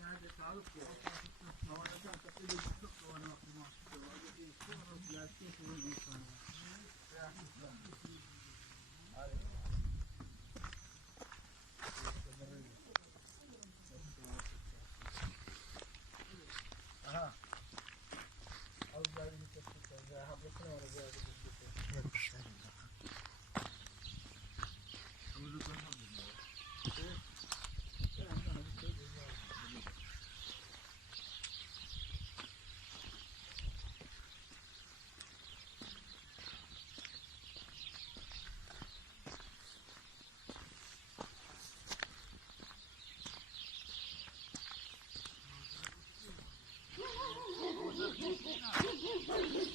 nerede sağlık diyor. Havada da kapıyı çok havada bakma. Havada bir şey var. Gerçek bir insan.